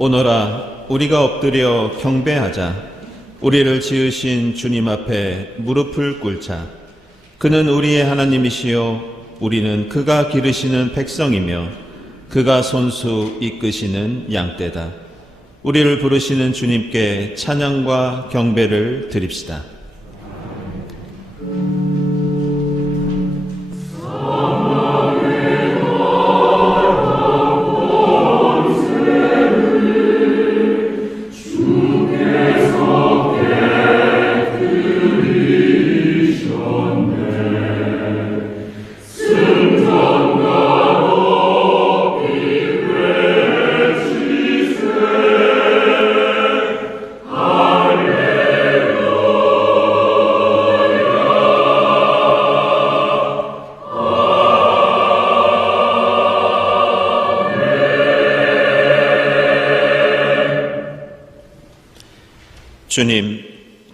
오너라, 우리가 엎드려 경배하자. 우리를 지으신 주님 앞에 무릎을 꿇자. 그는 우리의 하나님이시요 우리는 그가 기르시는 백성이며 그가 손수 이끄시는 양떼다. 우리를 부르시는 주님께 찬양과 경배를 드립시다.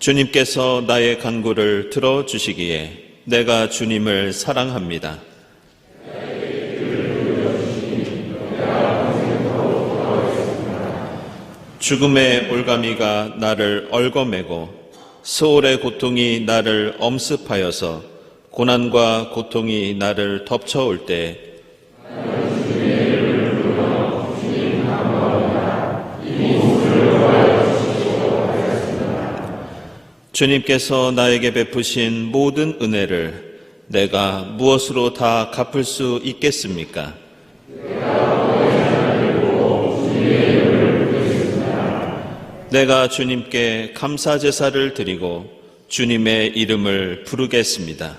주님께서 나의 간구를 들어주시기에 내가 주님을 사랑합니다. 죽음의 올가미가 나를 얽어매고 수월의 고통이 나를 엄습하여서 고난과 고통이 나를 덮쳐올 때 주님께서 나에게 베푸신 모든 은혜를 내가 무엇으로 다 갚을 수 있겠습니까? 내가 주님께 감사 제사를 드리고 주님의 이름을 부르겠습니다.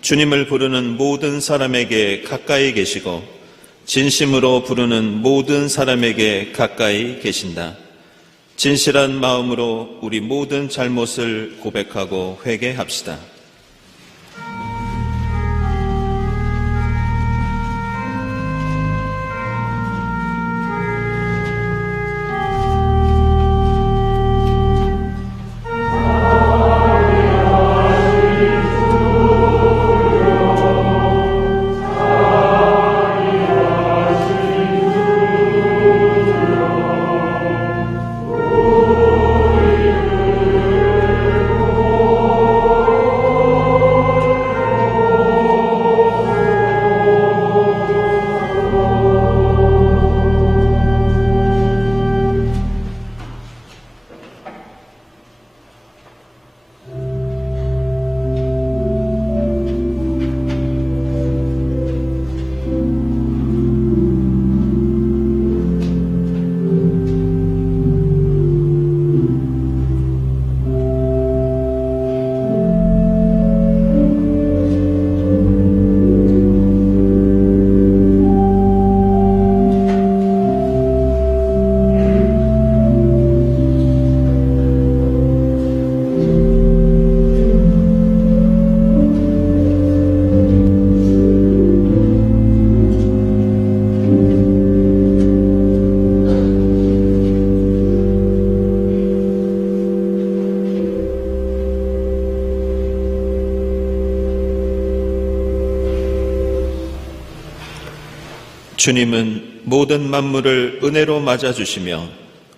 주님을 부르는 모든 사람에게 가까이 계시고 진심으로 부르는 모든 사람에게 가까이 계신다. 진실한 마음으로 우리 모든 잘못을 고백하고 회개합시다. 주님은 모든 만물을 은혜로 맞아주시며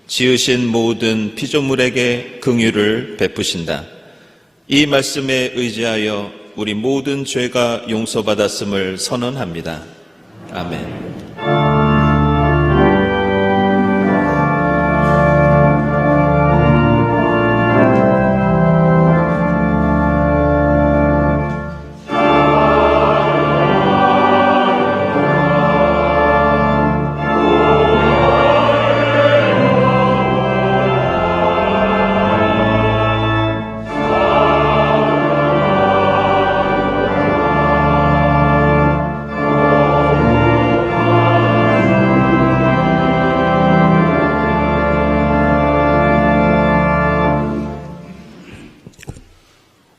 지으신 모든 피조물에게 긍휼을 베푸신다. 이 말씀에 의지하여 우리 모든 죄가 용서받았음을 선언합니다. 아멘.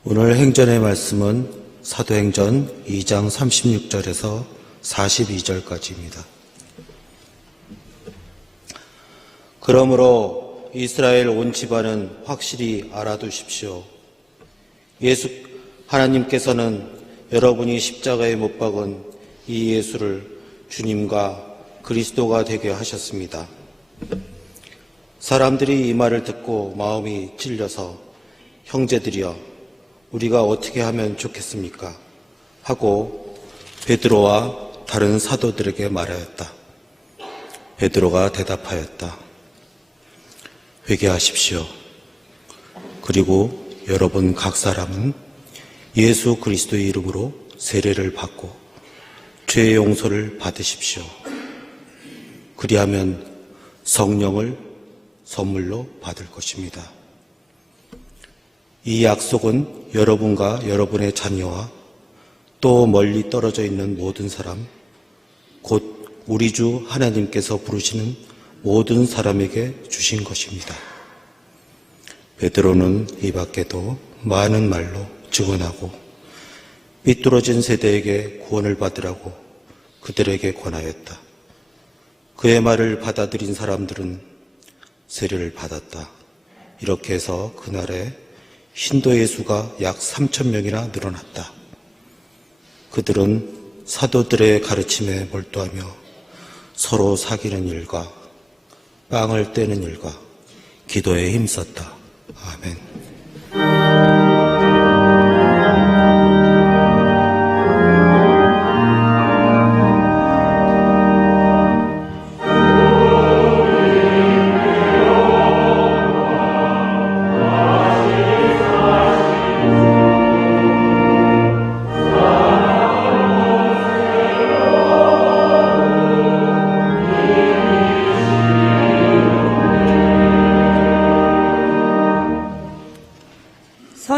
오늘 행전의 말씀은 사도행전 2장 36절에서 42절까지입니다. 그러므로 이스라엘 온 집안은 확실히 알아두십시오. 하나님께서는 여러분이 십자가에 못 박은 이 예수를 주님과 그리스도가 되게 하셨습니다. 사람들이 이 말을 듣고 마음이 찔려서 형제들이여 우리가 어떻게 하면 좋겠습니까? 하고 베드로와 다른 사도들에게 말하였다. 베드로가 대답하였다. 회개하십시오. 그리고 여러분 각 사람은 예수 그리스도의 이름으로 세례를 받고 죄의 용서를 받으십시오. 그리하면 성령을 선물로 받을 것입니다. 이 약속은 여러분과 여러분의 자녀와 또 멀리 떨어져 있는 모든 사람, 곧 우리 주 하나님께서 부르시는 모든 사람에게 주신 것입니다. 베드로는 이 밖에도 많은 말로 증언하고 삐뚤어진 세대에게 구원을 받으라고 그들에게 권하였다. 그의 말을 받아들인 사람들은 세례를 받았다. 이렇게 해서 그날에 신도의 수가 약 3,000명이나 늘어났다. 그들은 사도들의 가르침에 몰두하며 서로 사귀는 일과 빵을 떼는 일과 기도에 힘썼다. 아멘.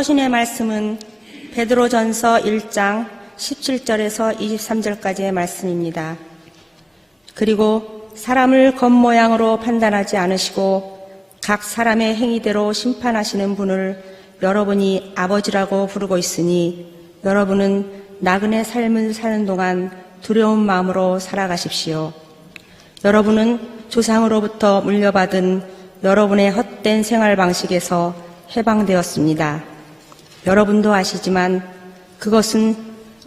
서신의 말씀은 베드로전서 1장 17절에서 23절까지의 말씀입니다. 그리고 사람을 겉모양으로 판단하지 않으시고 각 사람의 행위대로 심판하시는 분을 여러분이 아버지라고 부르고 있으니 여러분은 나그네 삶을 사는 동안 두려운 마음으로 살아가십시오. 여러분은 조상으로부터 물려받은 여러분의 헛된 생활 방식에서 해방되었습니다. 여러분도 아시지만 그것은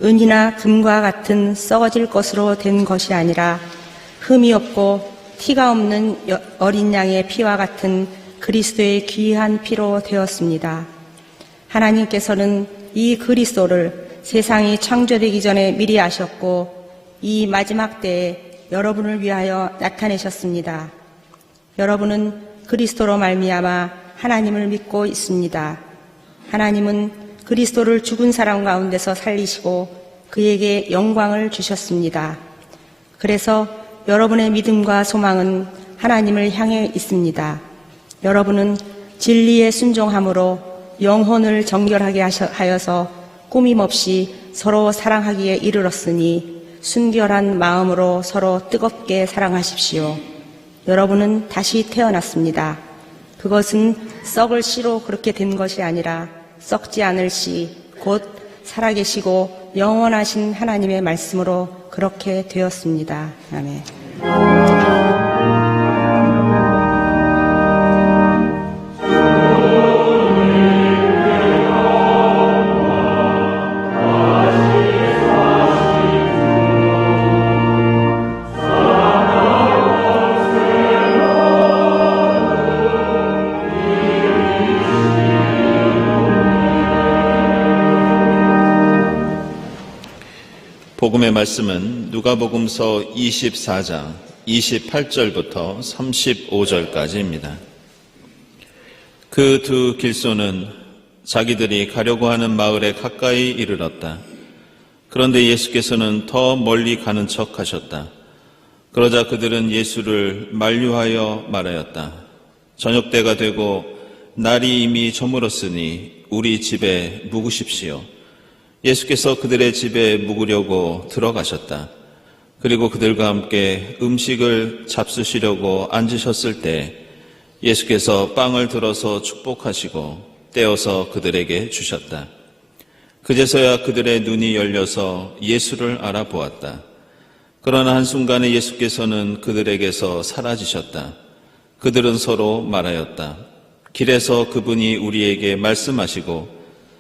은이나 금과 같은 썩어질 것으로 된 것이 아니라 흠이 없고 티가 없는 어린 양의 피와 같은 그리스도의 귀한 피로 되었습니다. 하나님께서는 이 그리스도를 세상이 창조되기 전에 미리 아셨고 이 마지막 때에 여러분을 위하여 나타내셨습니다. 여러분은 그리스도로 말미암아 하나님을 믿고 있습니다. 하나님은 그리스도를 죽은 사람 가운데서 살리시고 그에게 영광을 주셨습니다. 그래서 여러분의 믿음과 소망은 하나님을 향해 있습니다. 여러분은 진리에 순종함으로 영혼을 정결하게 하여서 꾸밈없이 서로 사랑하기에 이르렀으니 순결한 마음으로 서로 뜨겁게 사랑하십시오. 여러분은 다시 태어났습니다. 그것은 썩을 씨로 그렇게 된 것이 아니라 썩지 않을 씨, 곧 살아계시고 영원하신 하나님의 말씀으로 그렇게 되었습니다. 아멘. 복음의 말씀은 누가복음서 24장 28절부터 35절까지입니다. 그 두 길소는 자기들이 가려고 하는 마을에 가까이 이르렀다. 그런데 예수께서는 더 멀리 가는 척 하셨다. 그러자 그들은 예수를 만류하여 말하였다. 저녁 때가 되고 날이 이미 저물었으니 우리 집에 묵으십시오. 예수께서 그들의 집에 묵으려고 들어가셨다. 그리고 그들과 함께 음식을 잡수시려고 앉으셨을 때 예수께서 빵을 들어서 축복하시고 떼어서 그들에게 주셨다. 그제서야 그들의 눈이 열려서 예수를 알아보았다. 그러나 한순간에 예수께서는 그들에게서 사라지셨다. 그들은 서로 말하였다. 길에서 그분이 우리에게 말씀하시고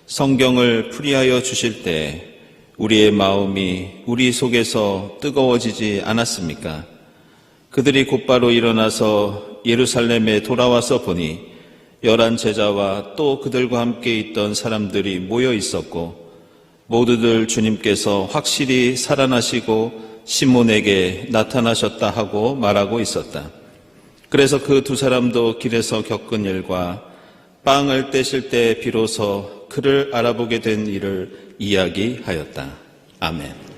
성경을 풀이하여 주실 때 우리의 마음이 우리 속에서 뜨거워지지 않았습니까? 그들이 곧바로 일어나서 예루살렘에 돌아와서 보니 11 제자와 또 그들과 함께 있던 사람들이 모여 있었고 모두들 주님께서 확실히 살아나시고 시몬에게 나타나셨다 하고 말하고 있었다. 그래서 그 두 사람도 길에서 겪은 일과 빵을 떼실 때 비로소 그를 알아보게 된 일을 이야기하였다. 아멘.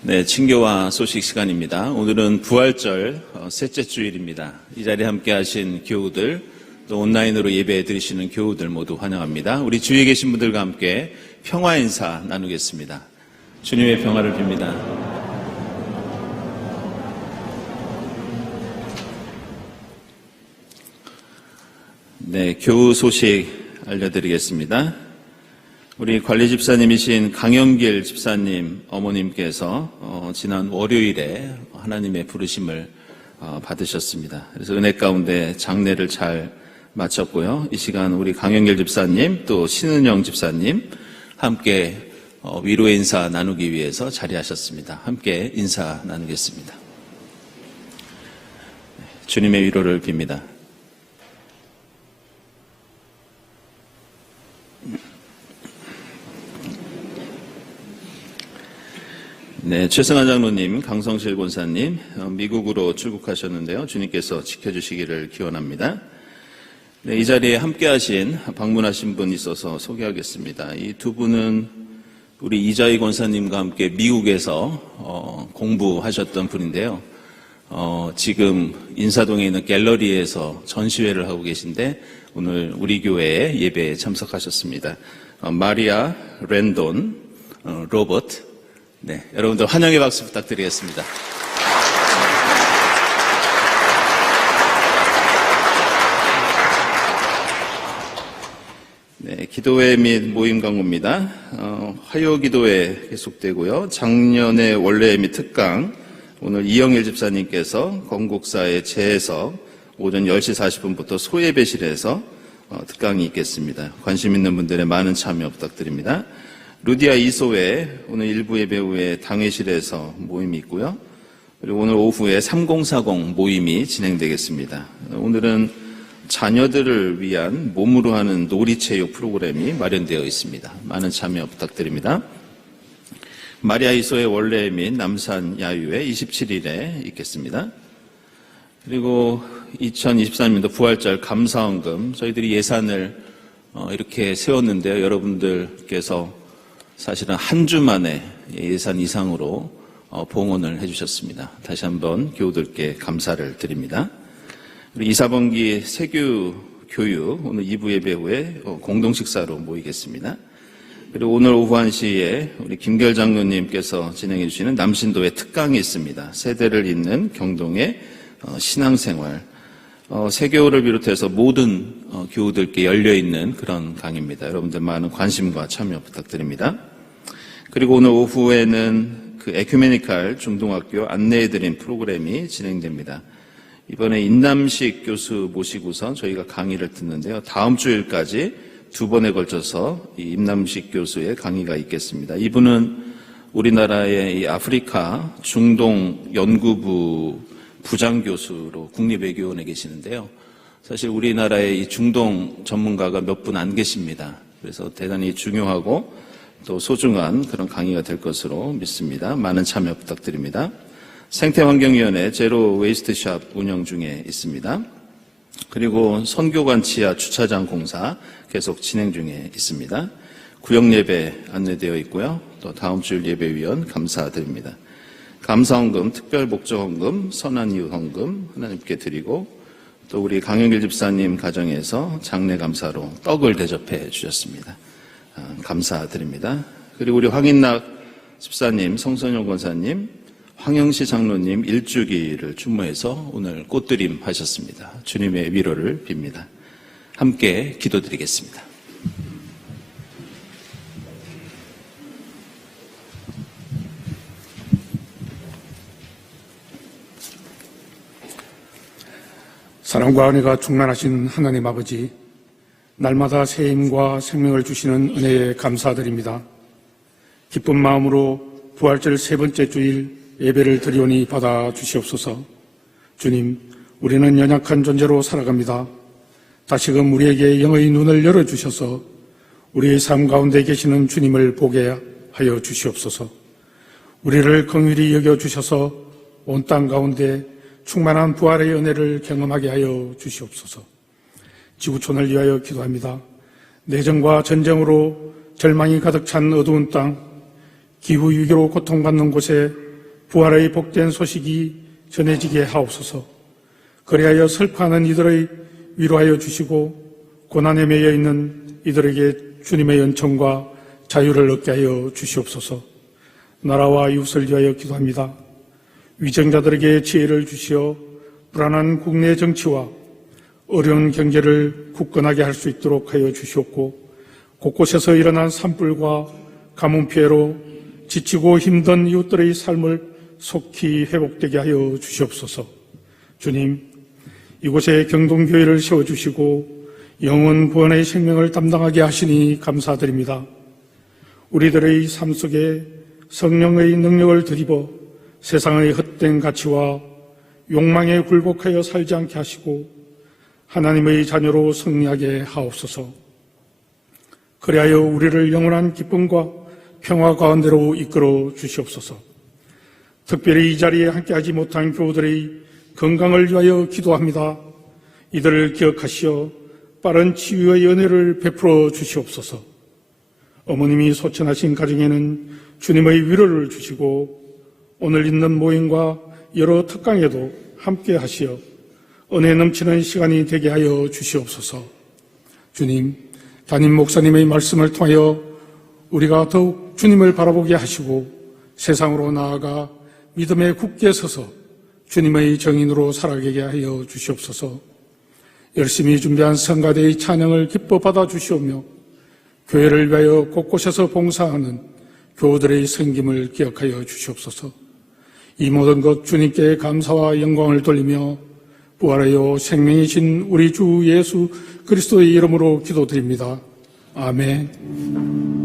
네, 친교와 소식 시간입니다. 오늘은 부활절 셋째 주일입니다. 이 자리에 함께 하신 교우들, 또 온라인으로 예배 드리시는 교우들 모두 환영합니다. 우리 주위에 계신 분들과 함께 평화 인사 나누겠습니다. 주님의 평화를 빕니다. 네, 교우 소식 알려드리겠습니다. 우리 관리 집사님이신 강영길 집사님 어머님께서 지난 월요일에 하나님의 부르심을 받으셨습니다. 그래서 은혜 가운데 장례를 잘 마쳤고요. 이 시간 우리 강영길 집사님 또 신은영 집사님 함께 위로의 인사 나누기 위해서 자리하셨습니다. 함께 인사 나누겠습니다. 주님의 위로를 빕니다. 네, 최승환 장로님, 강성실 권사님, 미국으로 출국하셨는데요. 주님께서 지켜주시기를 기원합니다. 네, 이 자리에 함께하신, 방문하신 분 있어서 소개하겠습니다. 이 두 분은 우리 이자희 권사님과 함께 미국에서 공부하셨던 분인데요. 지금 인사동에 있는 갤러리에서 전시회를 하고 계신데 오늘 우리 교회 예배에 참석하셨습니다. 마리아 랜돈 로버트. 네, 여러분들 환영의 박수 부탁드리겠습니다. 네, 기도회 및 모임 광고입니다. 화요 기도회 계속되고요. 작년에 원래 및 특강, 오늘 이영일 집사님께서 건국사의 재해석 오전 10시 40분부터 소예배실에서 특강이 있겠습니다. 관심 있는 분들의 많은 참여 부탁드립니다. 루디아 이소회 오늘 일부 예배 후에 당회실에서 모임이 있고요. 그리고 오늘 오후에 3040 모임이 진행되겠습니다. 오늘은 자녀들을 위한 몸으로 하는 놀이체육 프로그램이 마련되어 있습니다. 많은 참여 부탁드립니다. 마리아 이소의 원래 및 남산 야유회 27일에 있겠습니다. 그리고 2023년도 부활절 감사헌금 저희들이 예산을 이렇게 세웠는데요. 여러분들께서 사실은 한 주 만에 예산 이상으로 봉헌을 해주셨습니다. 다시 한번 교우들께 감사를 드립니다. 그리고 2사번기 세교 교육 오늘 2부 예배 후에 공동 식사로 모이겠습니다. 그리고 오늘 오후 1시에 우리 김결 장로님께서 진행해 주시는 남신도의 특강이 있습니다. 세대를 잇는 경동의 신앙생활. 세교를 비롯해서 모든 교우들께 열려있는 그런 강의입니다. 여러분들 많은 관심과 참여 부탁드립니다. 그리고 오늘 오후에는 그 에큐메니칼 중동학교 안내해드린 프로그램이 진행됩니다. 이번에 인남식 교수 모시고서 저희가 강의를 듣는데요. 다음 주일까지 2번에 걸쳐서 이 임남식 교수의 강의가 있겠습니다. 이분은 우리나라의 이 아프리카 중동 연구부 부장교수로 국립외교원에 계시는데요. 사실 우리나라의 이 중동 전문가가 몇 분 안 계십니다. 그래서 대단히 중요하고 또 소중한 그런 강의가 될 것으로 믿습니다. 많은 참여 부탁드립니다. 생태환경위원회 제로 웨이스트샵 운영 중에 있습니다. 그리고 선교관 지하 주차장 공사 계속 진행 중에 있습니다. 구역 예배 안내되어 있고요. 또 다음 주일 예배위원 감사드립니다. 감사헌금, 특별목적헌금, 선한이웃헌금 하나님께 드리고 또 우리 강영길 집사님 가정에서 장례감사로 떡을 대접해 주셨습니다. 감사드립니다. 그리고 우리 황인락 집사님, 성선용 권사님, 황영시 장로님 일주기를 추모해서 오늘 꽃드림 하셨습니다. 주님의 위로를 빕니다. 함께 기도드리겠습니다. 사랑과 은혜가 충만하신 하나님 아버지, 날마다 새 힘과 생명을 주시는 은혜에 감사드립니다. 기쁜 마음으로 부활절 세 번째 주일 예배를 드리오니 받아 주시옵소서. 주님, 우리는 연약한 존재로 살아갑니다. 다시금 우리에게 영의 눈을 열어주셔서 우리의 삶 가운데 계시는 주님을 보게 하여 주시옵소서. 우리를 긍휼히 여겨주셔서 온 땅 가운데 충만한 부활의 은혜를 경험하게 하여 주시옵소서. 지구촌을 위하여 기도합니다. 내전과 전쟁으로 절망이 가득 찬 어두운 땅, 기후위기로 고통받는 곳에 부활의 복된 소식이 전해지게 하옵소서. 그리하여 슬퍼하는 이들의 위로하여 주시고 고난에 매여 있는 이들에게 주님의 은총과 자유를 얻게 하여 주시옵소서. 나라와 이웃을 위하여 기도합니다. 위정자들에게 지혜를 주시어 불안한 국내 정치와 어려운 경제를 굳건하게 할 수 있도록 하여 주시옵고, 곳곳에서 일어난 산불과 가뭄 피해로 지치고 힘든 이웃들의 삶을 속히 회복되게 하여 주시옵소서. 주님, 이곳에 경동교회를 세워주시고 영원 구원의 생명을 담당하게 하시니 감사드립니다. 우리들의 삶 속에 성령의 능력을 드리버 세상의 헛된 가치와 욕망에 굴복하여 살지 않게 하시고 하나님의 자녀로 승리하게 하옵소서. 그리하여 우리를 영원한 기쁨과 평화 가운데로 이끌어 주시옵소서. 특별히 이 자리에 함께하지 못한 교우들의 건강을 위하여 기도합니다. 이들을 기억하시어 빠른 치유의 은혜를 베풀어 주시옵소서. 어머님이 소천하신 가정에는 주님의 위로를 주시고 오늘 있는 모임과 여러 특강에도 함께 하시어 은혜 넘치는 시간이 되게 하여 주시옵소서. 주님, 담임 목사님의 말씀을 통하여 우리가 더욱 주님을 바라보게 하시고 세상으로 나아가 믿음에 굳게 서서 주님의 정인으로 살아가게 하여 주시옵소서. 열심히 준비한 성가대의 찬양을 기뻐 받아 주시오며 교회를 위하여 곳곳에서 봉사하는 교우들의 섬김을 기억하여 주시옵소서. 이 모든 것 주님께 감사와 영광을 돌리며 부활하여 생명이신 우리 주 예수 그리스도의 이름으로 기도드립니다. 아멘.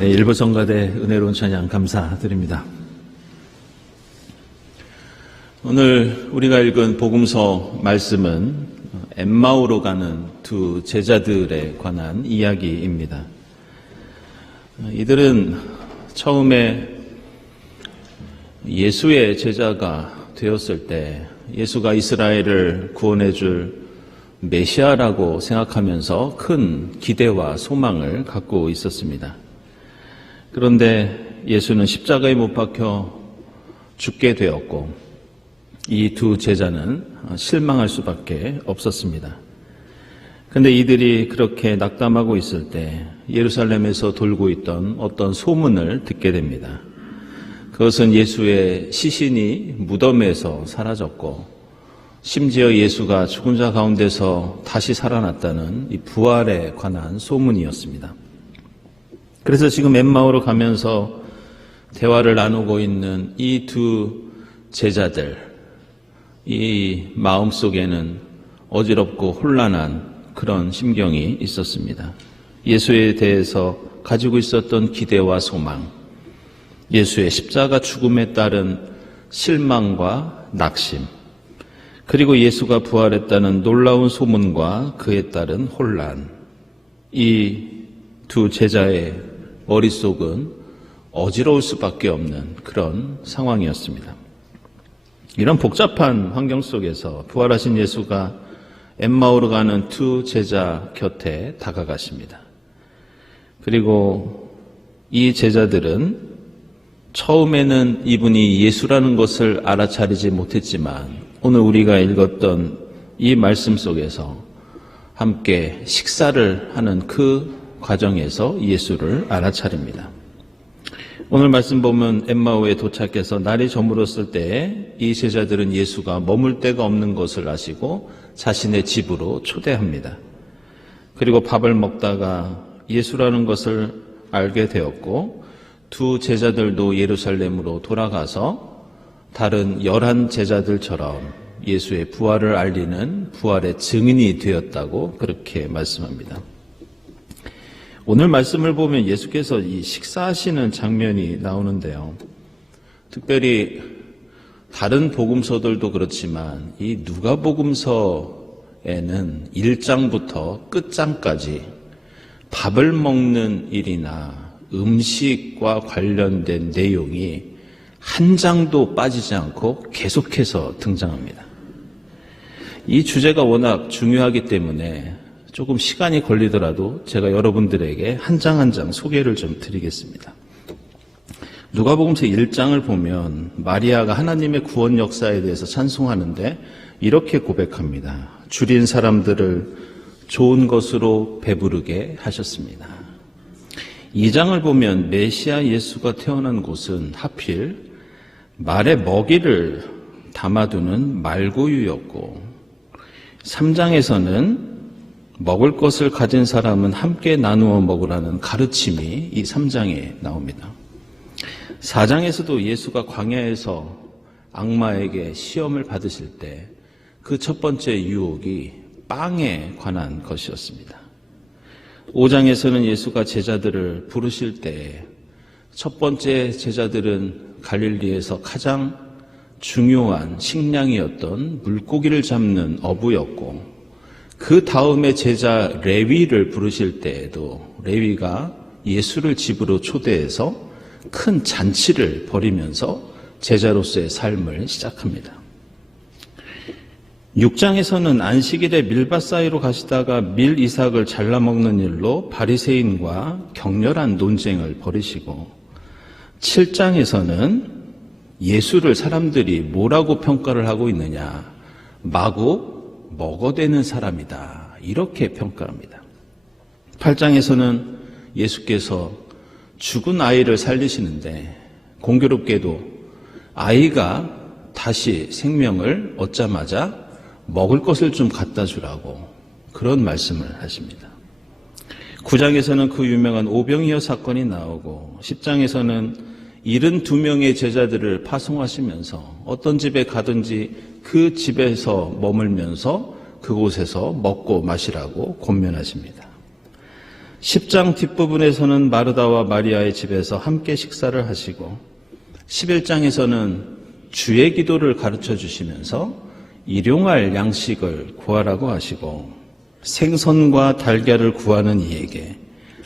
네, 일부 성가대 은혜로운 찬양 감사드립니다. 오늘 우리가 읽은 복음서 말씀은 엠마오로 가는 두 제자들에 관한 이야기입니다. 이들은 처음에 예수의 제자가 되었을 때 예수가 이스라엘을 구원해 줄 메시아라고 생각하면서 큰 기대와 소망을 갖고 있었습니다. 그런데 예수는 십자가에 못 박혀 죽게 되었고 이 두 제자는 실망할 수밖에 없었습니다. 그런데 이들이 그렇게 낙담하고 있을 때 예루살렘에서 돌고 있던 어떤 소문을 듣게 됩니다. 그것은 예수의 시신이 무덤에서 사라졌고 심지어 예수가 죽은 자 가운데서 다시 살아났다는 이 부활에 관한 소문이었습니다. 그래서 지금 엠마오로 가면서 대화를 나누고 있는 이 두 제자들, 이 마음속에는 어지럽고 혼란한 그런 심경이 있었습니다. 예수에 대해서 가지고 있었던 기대와 소망, 예수의 십자가 죽음에 따른 실망과 낙심, 그리고 예수가 부활했다는 놀라운 소문과 그에 따른 혼란, 이 두 제자의 머릿속은 어지러울 수밖에 없는 그런 상황이었습니다. 이런 복잡한 환경 속에서 부활하신 예수가 엠마오로 가는 두 제자 곁에 다가가십니다. 그리고 이 제자들은 처음에는 이분이 예수라는 것을 알아차리지 못했지만 오늘 우리가 읽었던 이 말씀 속에서 함께 식사를 하는 그 과정에서 예수를 알아차립니다. 오늘 말씀 보면 엠마오에 도착해서 날이 저물었을 때에 이 제자들은 예수가 머물 데가 없는 것을 아시고 자신의 집으로 초대합니다. 그리고 밥을 먹다가 예수라는 것을 알게 되었고 두 제자들도 예루살렘으로 돌아가서 다른 11 제자들처럼 예수의 부활을 알리는 부활의 증인이 되었다고 그렇게 말씀합니다. 오늘 말씀을 보면 예수께서 이 식사하시는 장면이 나오는데요. 특별히 다른 복음서들도 그렇지만 이 누가복음서에는 1장부터 끝장까지 밥을 먹는 일이나 음식과 관련된 내용이 한 장도 빠지지 않고 계속해서 등장합니다. 이 주제가 워낙 중요하기 때문에 조금 시간이 걸리더라도 제가 여러분들에게 한 장 한 장 소개를 좀 드리겠습니다. 누가복음서 1장을 보면 마리아가 하나님의 구원 역사에 대해서 찬송하는데 이렇게 고백합니다. 줄인 사람들을 좋은 것으로 배부르게 하셨습니다. 2장을 보면 메시아 예수가 태어난 곳은 하필 말에 먹이를 담아두는 말고유였고 3장에서는 먹을 것을 가진 사람은 함께 나누어 먹으라는 가르침이 이 3장에 나옵니다. 4장에서도 예수가 광야에서 악마에게 시험을 받으실 때 그 첫 번째 유혹이 빵에 관한 것이었습니다. 5장에서는 예수가 제자들을 부르실 때 첫 번째 제자들은 갈릴리에서 가장 중요한 식량이었던 물고기를 잡는 어부였고 그 다음에 제자 레위를 부르실 때에도 레위가 예수를 집으로 초대해서 큰 잔치를 벌이면서 제자로서의 삶을 시작합니다. 6장에서는 안식일에 밀밭 사이로 가시다가 밀 이삭을 잘라먹는 일로 바리새인과 격렬한 논쟁을 벌이시고 7장에서는 예수를 사람들이 뭐라고 평가를 하고 있느냐, 마구 먹어대는 사람이다, 이렇게 평가합니다. 8장에서는 예수께서 죽은 아이를 살리시는데 공교롭게도 아이가 다시 생명을 얻자마자 먹을 것을 좀 갖다 주라고 그런 말씀을 하십니다. 9장에서는 그 유명한 오병이어 사건이 나오고 10장에서는 72명의 제자들을 파송하시면서 어떤 집에 가든지 그 집에서 머물면서 그곳에서 먹고 마시라고 권면하십니다. 10장 뒷부분에서는 마르다와 마리아의 집에서 함께 식사를 하시고 11장에서는 주의 기도를 가르쳐 주시면서 일용할 양식을 구하라고 하시고 생선과 달걀을 구하는 이에게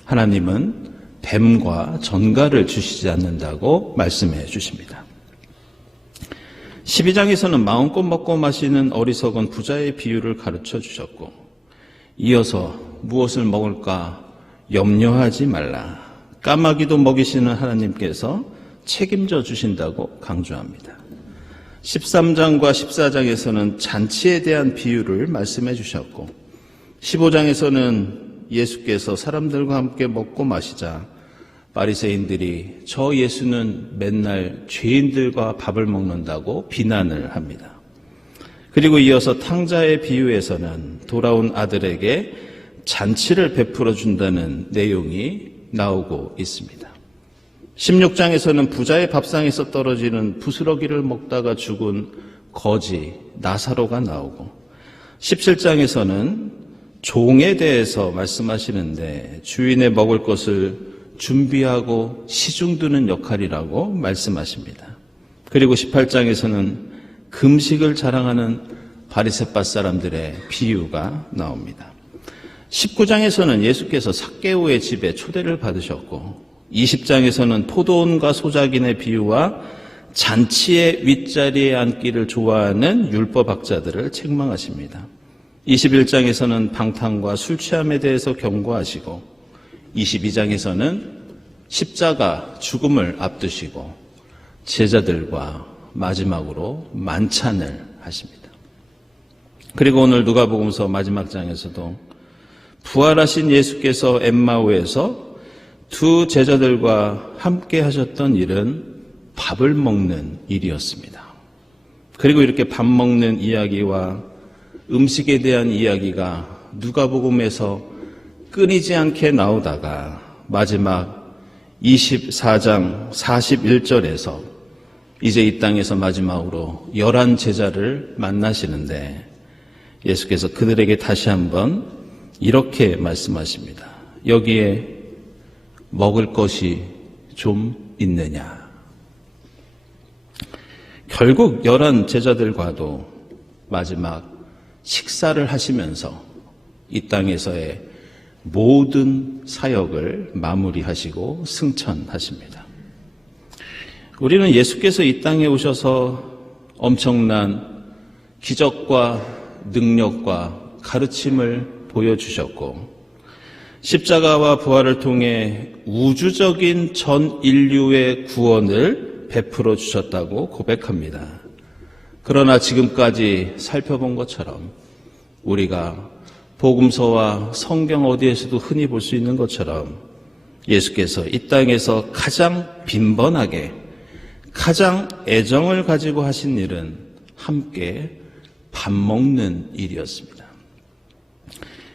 하나님은 뱀과 전갈을 주시지 않는다고 말씀해 주십니다. 12장에서는 마음껏 먹고 마시는 어리석은 부자의 비유를 가르쳐 주셨고 이어서 무엇을 먹을까 염려하지 말라. 까마귀도 먹이시는 하나님께서 책임져 주신다고 강조합니다. 13장과 14장에서는 잔치에 대한 비유를 말씀해 주셨고 15장에서는 예수께서 사람들과 함께 먹고 마시자 바리새인들이 저 예수는 맨날 죄인들과 밥을 먹는다고 비난을 합니다. 그리고 이어서 탕자의 비유에서는 돌아온 아들에게 잔치를 베풀어 준다는 내용이 나오고 있습니다. 16장에서는 부자의 밥상에서 떨어지는 부스러기를 먹다가 죽은 거지 나사로가 나오고 17장에서는 종에 대해서 말씀하시는데 주인의 먹을 것을 준비하고 시중두는 역할이라고 말씀하십니다. 그리고 18장에서는 금식을 자랑하는 바리새파 사람들의 비유가 나옵니다. 19장에서는 예수께서 삭개오의 집에 초대를 받으셨고 20장에서는 포도원과 소작인의 비유와 잔치의 윗자리에 앉기를 좋아하는 율법학자들을 책망하십니다. 21장에서는 방탕과 술 취함에 대해서 경고하시고 22장에서는 십자가 죽음을 앞두시고 제자들과 마지막으로 만찬을 하십니다. 그리고 오늘 누가복음서 마지막 장에서도 부활하신 예수께서 엠마오에서 두 제자들과 함께 하셨던 일은 밥을 먹는 일이었습니다. 그리고 이렇게 밥 먹는 이야기와 음식에 대한 이야기가 누가복음에서 끊이지 않게 나오다가 마지막 24장 41절에서 이제 이 땅에서 마지막으로 11제자를 만나시는데 예수께서 그들에게 다시 한번 이렇게 말씀하십니다. 여기에 먹을 것이 좀 있느냐. 결국 11제자들과도 마지막 식사를 하시면서 이 땅에서의 모든 사역을 마무리하시고 승천하십니다. 우리는 예수께서 이 땅에 오셔서 엄청난 기적과 능력과 가르침을 보여주셨고 십자가와 부활을 통해 우주적인 전 인류의 구원을 베풀어 주셨다고 고백합니다. 그러나 지금까지 살펴본 것처럼 우리가 복음서와 성경 어디에서도 흔히 볼 수 있는 것처럼 예수께서 이 땅에서 가장 빈번하게 가장 애정을 가지고 하신 일은 함께 밥 먹는 일이었습니다.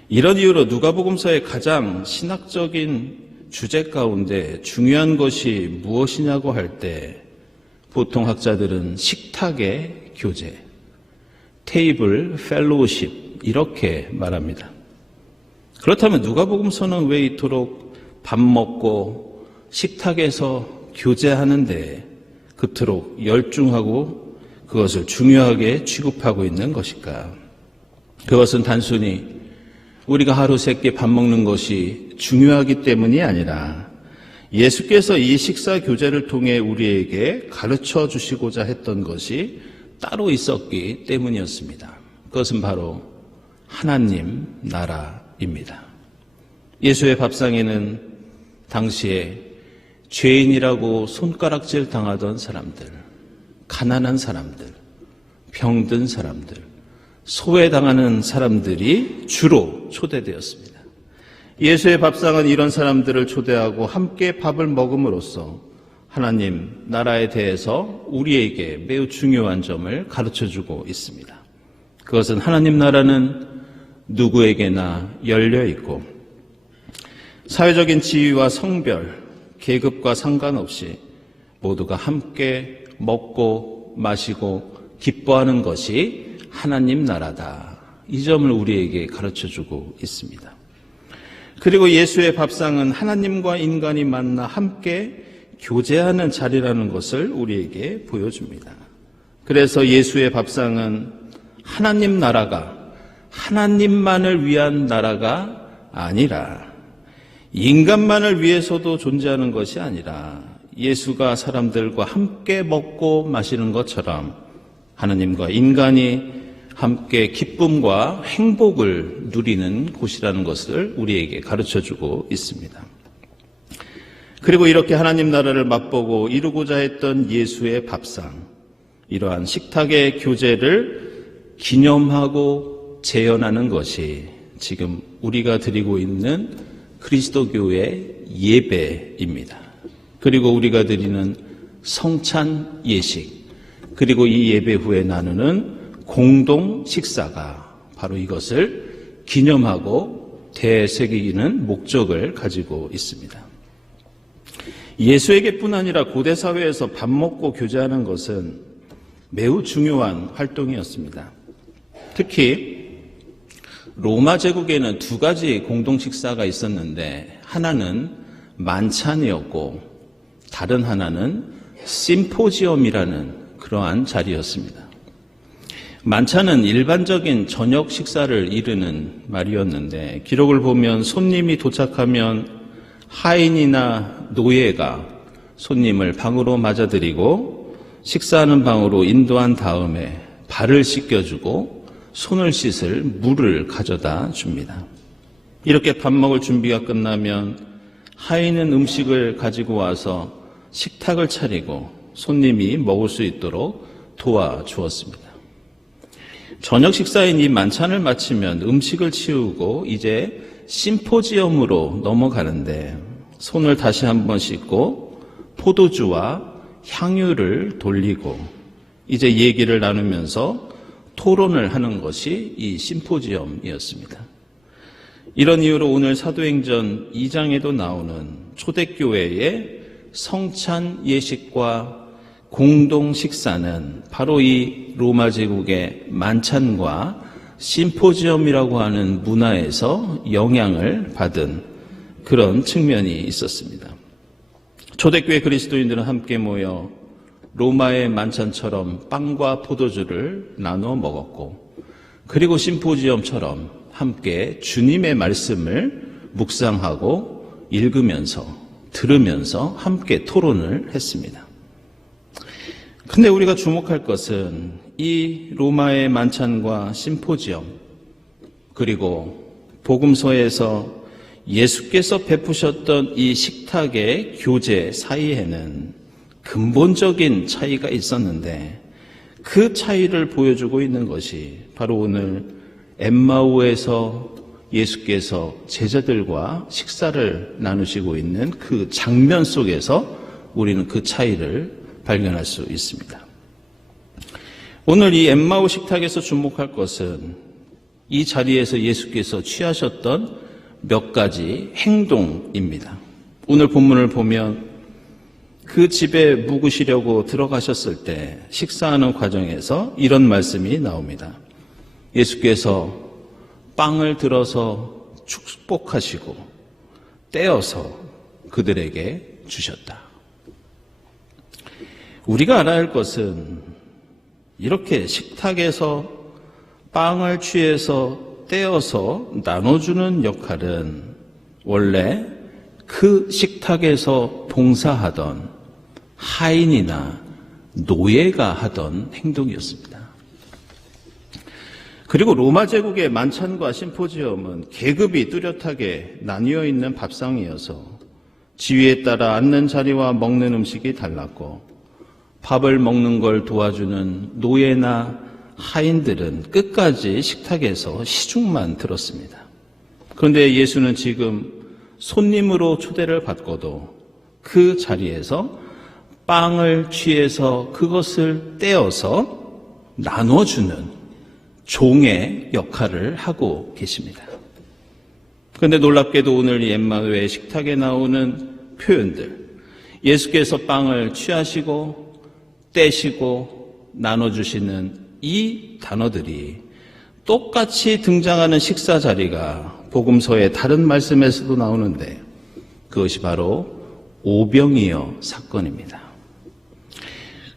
이런 이유로 누가복음서의 가장 신학적인 주제 가운데 중요한 것이 무엇이냐고 할 때 보통 학자들은 식탁의 교제, 테이블 펠로우십 이렇게 말합니다. 그렇다면 누가복음서는 왜 이토록 밥 먹고 식탁에서 교제하는데 그토록 열중하고 그것을 중요하게 취급하고 있는 것일까? 그것은 단순히 우리가 하루 세끼 밥 먹는 것이 중요하기 때문이 아니라 예수께서 이 식사 교제를 통해 우리에게 가르쳐 주시고자 했던 것이 따로 있었기 때문이었습니다. 그것은 바로 하나님 나라입니다. 예수의 밥상에는 당시에 죄인이라고 손가락질 당하던 사람들, 가난한 사람들, 병든 사람들, 소외당하는 사람들이 주로 초대되었습니다. 예수의 밥상은 이런 사람들을 초대하고 함께 밥을 먹음으로써 하나님 나라에 대해서 우리에게 매우 중요한 점을 가르쳐주고 있습니다. 그것은 하나님 나라는 누구에게나 열려 있고 사회적인 지위와 성별, 계급과 상관없이 모두가 함께 먹고 마시고 기뻐하는 것이 하나님 나라다. 이 점을 우리에게 가르쳐주고 있습니다. 그리고 예수의 밥상은 하나님과 인간이 만나 함께 교제하는 자리라는 것을 우리에게 보여줍니다. 그래서 예수의 밥상은 하나님 나라가 하나님만을 위한 나라가 아니라 인간만을 위해서도 존재하는 것이 아니라 예수가 사람들과 함께 먹고 마시는 것처럼 하나님과 인간이 함께 기쁨과 행복을 누리는 곳이라는 것을 우리에게 가르쳐주고 있습니다. 그리고 이렇게 하나님 나라를 맛보고 이루고자 했던 예수의 밥상, 이러한 식탁의 교제를 기념하고 재현하는 것이 지금 우리가 드리고 있는 그리스도교의 예배입니다. 그리고 우리가 드리는 성찬 예식, 그리고 이 예배 후에 나누는 공동 식사가 바로 이것을 기념하고 되새기는 목적을 가지고 있습니다. 예수에게뿐 아니라 고대 사회에서 밥 먹고 교제하는 것은 매우 중요한 활동이었습니다. 특히 로마 제국에는 두 가지 공동 식사가 있었는데 하나는 만찬이었고 다른 하나는 심포지엄이라는 그러한 자리였습니다. 만찬은 일반적인 저녁 식사를 이르는 말이었는데 기록을 보면 손님이 도착하면 하인이나 노예가 손님을 방으로 맞아들이고 식사하는 방으로 인도한 다음에 발을 씻겨주고 손을 씻을 물을 가져다 줍니다. 이렇게 밥 먹을 준비가 끝나면 하인은 음식을 가지고 와서 식탁을 차리고 손님이 먹을 수 있도록 도와주었습니다. 저녁 식사인 이 만찬을 마치면 음식을 치우고 이제 심포지엄으로 넘어가는데 손을 다시 한번 씻고 포도주와 향유를 돌리고 이제 얘기를 나누면서 토론을 하는 것이 이 심포지엄이었습니다. 이런 이유로 오늘 사도행전 2장에도 나오는 초대교회의 성찬 예식과 공동 식사는 바로 이 로마 제국의 만찬과 심포지엄이라고 하는 문화에서 영향을 받은 그런 측면이 있었습니다. 초대교회 그리스도인들은 함께 모여 로마의 만찬처럼 빵과 포도주를 나눠 먹었고 그리고 심포지엄처럼 함께 주님의 말씀을 묵상하고 읽으면서 들으면서 함께 토론을 했습니다. 근데 우리가 주목할 것은 이 로마의 만찬과 심포지엄 그리고 복음서에서 예수께서 베푸셨던 이 식탁의 교제 사이에는 근본적인 차이가 있었는데 그 차이를 보여주고 있는 것이 바로 오늘 엠마오에서 예수께서 제자들과 식사를 나누시고 있는 그 장면 속에서 우리는 그 차이를 발견할 수 있습니다. 오늘 이 엠마오 식탁에서 주목할 것은 이 자리에서 예수께서 취하셨던 몇 가지 행동입니다. 오늘 본문을 보면 그 집에 묵으시려고 들어가셨을 때 식사하는 과정에서 이런 말씀이 나옵니다. 예수께서 빵을 들어서 축복하시고 떼어서 그들에게 주셨다. 우리가 알아야 할 것은 이렇게 식탁에서 빵을 취해서 떼어서 나눠주는 역할은 원래 그 식탁에서 봉사하던 하인이나 노예가 하던 행동이었습니다. 그리고 로마 제국의 만찬과 심포지엄은 계급이 뚜렷하게 나뉘어 있는 밥상이어서 지위에 따라 앉는 자리와 먹는 음식이 달랐고 밥을 먹는 걸 도와주는 노예나 하인들은 끝까지 식탁에서 시중만 들었습니다. 그런데 예수는 지금 손님으로 초대를 받고도 그 자리에서 빵을 취해서 그것을 떼어서 나눠주는 종의 역할을 하고 계십니다. 그런데 놀랍게도 오늘 이 엠마오의 식탁에 나오는 표현들, 예수께서 빵을 취하시고 떼시고 나눠주시는 이 단어들이 똑같이 등장하는 식사 자리가 복음서의 다른 말씀에서도 나오는데 그것이 바로 오병이어 사건입니다.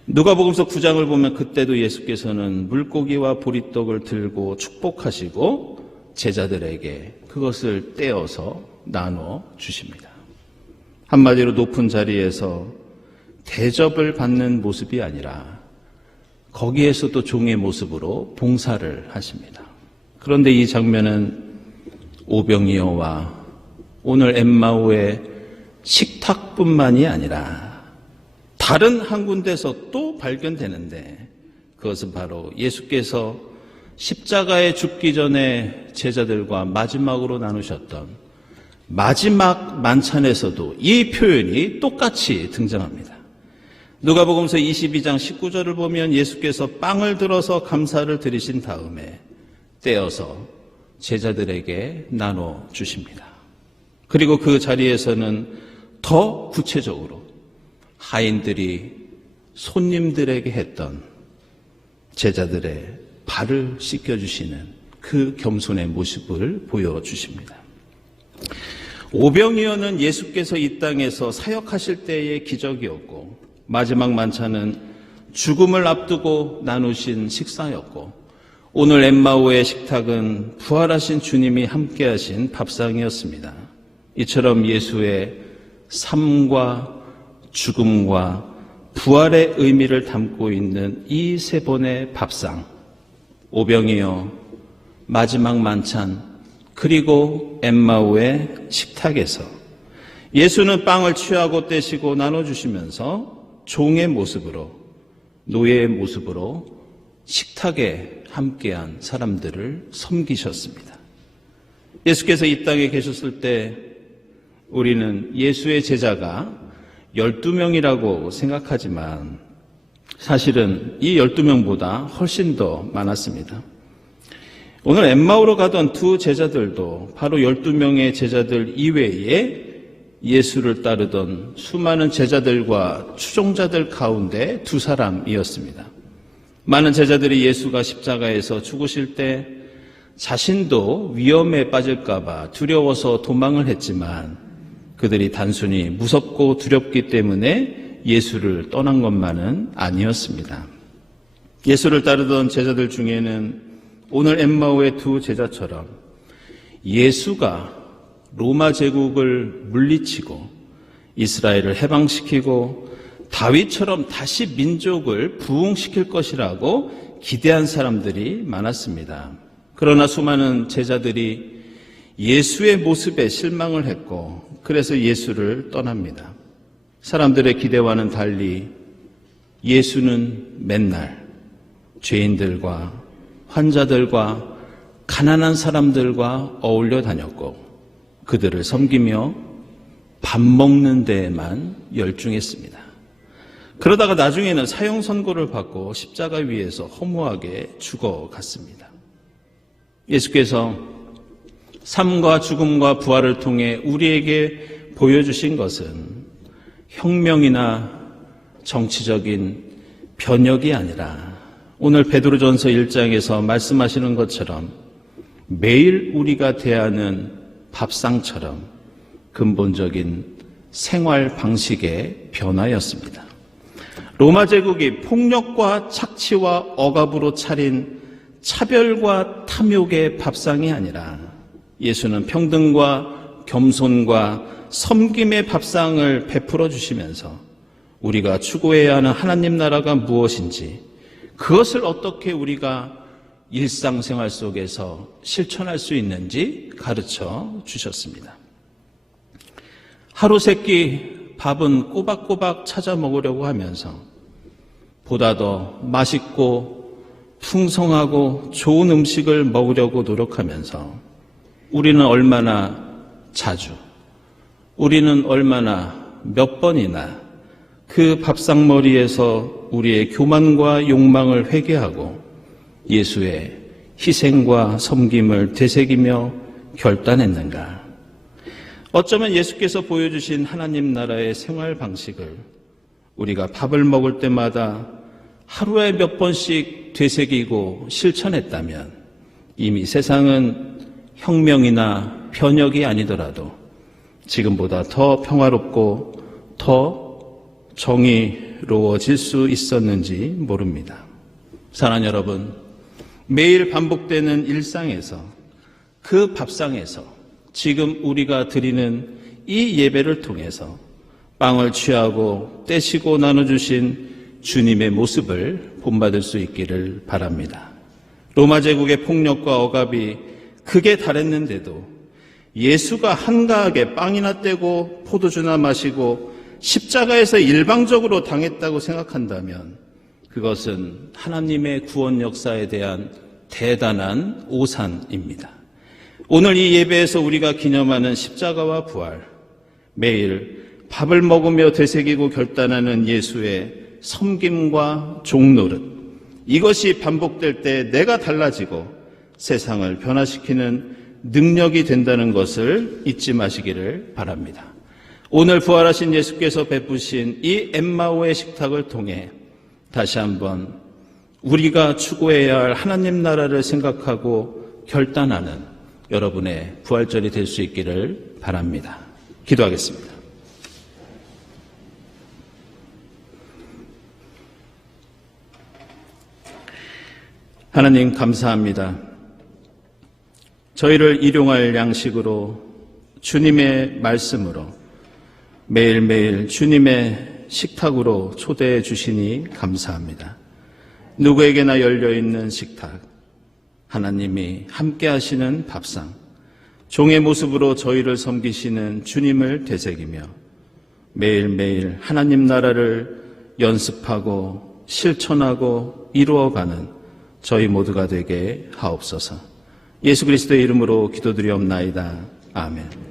누가복음서 9장을 보면 그때도 예수께서는 물고기와 보리떡을 들고 축복하시고 제자들에게 그것을 떼어서 나눠 주십니다. 한마디로 높은 자리에서 대접을 받는 모습이 아니라 거기에서도 종의 모습으로 봉사를 하십니다. 그런데 이 장면은 오병이어와 오늘 엠마오의 식탁뿐만이 아니라 다른 한 군데서 또 발견되는데, 그것은 바로 예수께서 십자가에 죽기 전에 제자들과 마지막으로 나누셨던 마지막 만찬에서도 이 표현이 똑같이 등장합니다. 누가복음서 22장 19절을 보면 예수께서 빵을 들어서 감사를 드리신 다음에 떼어서 제자들에게 나눠 주십니다. 그리고 그 자리에서는 더 구체적으로 하인들이 손님들에게 했던 제자들의 발을 씻겨주시는 그 겸손의 모습을 보여주십니다. 오병이어는 예수께서 이 땅에서 사역하실 때의 기적이었고, 마지막 만찬은 죽음을 앞두고 나누신 식사였고, 오늘 엠마오의 식탁은 부활하신 주님이 함께하신 밥상이었습니다. 이처럼 예수의 삶과 죽음과 부활의 의미를 담고 있는 이 세 번의 밥상, 오병이어, 마지막 만찬, 그리고 엠마오의 식탁에서 예수는 빵을 취하고 떼시고 나눠주시면서 종의 모습으로, 노예의 모습으로 식탁에 함께한 사람들을 섬기셨습니다. 예수께서 이 땅에 계셨을 때 우리는 예수의 제자가 12명이라고 생각하지만 사실은 이 12명보다 훨씬 더 많았습니다. 오늘 엠마오로 가던 두 제자들도 바로 12명의 제자들 이외에 예수를 따르던 수많은 제자들과 추종자들 가운데 두 사람이었습니다. 많은 제자들이 예수가 십자가에서 죽으실 때 자신도 위험에 빠질까 봐 두려워서 도망을 했지만 그들이 단순히 무섭고 두렵기 때문에 예수를 떠난 것만은 아니었습니다. 예수를 따르던 제자들 중에는 오늘 엠마오의 두 제자처럼 예수가 로마 제국을 물리치고 이스라엘을 해방시키고 다윗처럼 다시 민족을 부흥시킬 것이라고 기대한 사람들이 많았습니다. 그러나 수많은 제자들이 예수의 모습에 실망을 했고 그래서 예수를 떠납니다. 사람들의 기대와는 달리 예수는 맨날 죄인들과 환자들과 가난한 사람들과 어울려 다녔고 그들을 섬기며 밥 먹는 데에만 열중했습니다. 그러다가 나중에는 사형 선고를 받고 십자가 위에서 허무하게 죽어갔습니다. 예수께서 삶과 죽음과 부활을 통해 우리에게 보여주신 것은 혁명이나 정치적인 변혁이 아니라 오늘 베드로전서 1장에서 말씀하시는 것처럼 매일 우리가 대하는 밥상처럼 근본적인 생활 방식의 변화였습니다. 로마 제국이 폭력과 착취와 억압으로 차린 차별과 탐욕의 밥상이 아니라 예수는 평등과 겸손과 섬김의 밥상을 베풀어 주시면서 우리가 추구해야 하는 하나님 나라가 무엇인지 그것을 어떻게 우리가 일상생활 속에서 실천할 수 있는지 가르쳐 주셨습니다. 하루 세끼 밥은 꼬박꼬박 찾아 먹으려고 하면서 보다 더 맛있고 풍성하고 좋은 음식을 먹으려고 노력하면서 우리는 얼마나 자주, 우리는 얼마나 몇 번이나 그 밥상머리에서 우리의 교만과 욕망을 회개하고 예수의 희생과 섬김을 되새기며 결단했는가? 어쩌면 예수께서 보여주신 하나님 나라의 생활 방식을 우리가 밥을 먹을 때마다 하루에 몇 번씩 되새기고 실천했다면 이미 세상은 혁명이나 변혁이 아니더라도 지금보다 더 평화롭고 더 정의로워질 수 있었는지 모릅니다. 사랑하는 여러분, 매일 반복되는 일상에서 그 밥상에서 지금 우리가 드리는 이 예배를 통해서 빵을 취하고 떼시고 나눠주신 주님의 모습을 본받을 수 있기를 바랍니다. 로마 제국의 폭력과 억압이 극에 달했는데도 예수가 한가하게 빵이나 떼고 포도주나 마시고 십자가에서 일방적으로 당했다고 생각한다면 그것은 하나님의 구원 역사에 대한 대단한 오산입니다. 오늘 이 예배에서 우리가 기념하는 십자가와 부활, 매일 밥을 먹으며 되새기고 결단하는 예수의 섬김과 종노릇, 이것이 반복될 때 내가 달라지고 세상을 변화시키는 능력이 된다는 것을 잊지 마시기를 바랍니다. 오늘 부활하신 예수께서 베푸신 이 엠마오의 식탁을 통해 다시 한번 우리가 추구해야 할 하나님 나라를 생각하고 결단하는 여러분의 부활절이 될 수 있기를 바랍니다. 기도하겠습니다. 하나님 감사합니다. 저희를 일용할 양식으로 주님의 말씀으로 매일매일 주님의 식탁으로 초대해 주시니 감사합니다. 누구에게나 열려있는 식탁, 하나님이 함께 하시는 밥상, 종의 모습으로 저희를 섬기시는 주님을 되새기며 매일매일 하나님 나라를 연습하고 실천하고 이루어가는 저희 모두가 되게 하옵소서. 예수 그리스도의 이름으로 기도드리옵나이다. 아멘.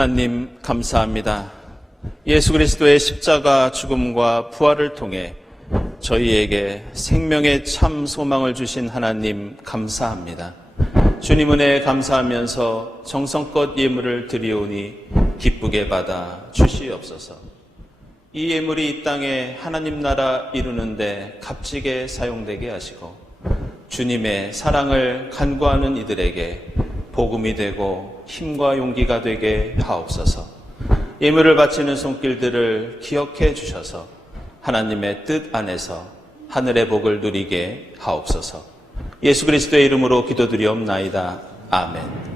하나님 감사합니다. 예수 그리스도의 십자가 죽음과 부활을 통해 저희에게 생명의 참 소망을 주신 하나님 감사합니다. 주님 은혜에 감사하면서 정성껏 예물을 드리오니 기쁘게 받아 주시옵소서. 이 예물이 이 땅에 하나님 나라 이루는데 값지게 사용되게 하시고 주님의 사랑을 간구하는 이들에게 복음이 되고 힘과 용기가 되게 하옵소서. 예물을 바치는 손길들을 기억해 주셔서 하나님의 뜻 안에서 하늘의 복을 누리게 하옵소서. 예수 그리스도의 이름으로 기도드리옵나이다. 아멘.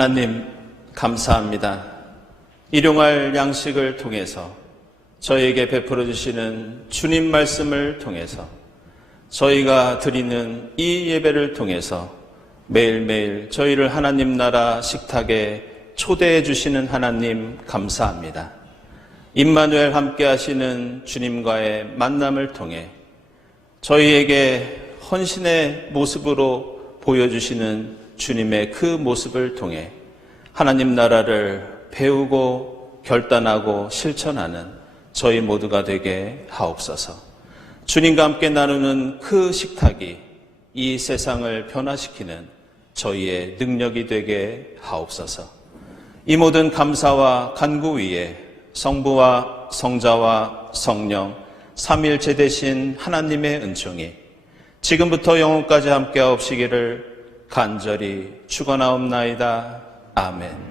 하나님 감사합니다. 일용할 양식을 통해서 저희에게 베풀어 주시는 주님 말씀을 통해서 저희가 드리는 이 예배를 통해서 매일매일 저희를 하나님 나라 식탁에 초대해 주시는 하나님 감사합니다. 임마누엘 함께 하시는 주님과의 만남을 통해 저희에게 헌신의 모습으로 보여주시는 주님의 그 모습을 통해 하나님 나라를 배우고 결단하고 실천하는 저희 모두가 되게 하옵소서. 주님과 함께 나누는 그 식탁이 이 세상을 변화시키는 저희의 능력이 되게 하옵소서. 이 모든 감사와 간구 위에 성부와 성자와 성령 삼위일체 되신 하나님의 은총이 지금부터 영원까지 함께 하옵시기를 간절히 축원하옵나이다. 아멘.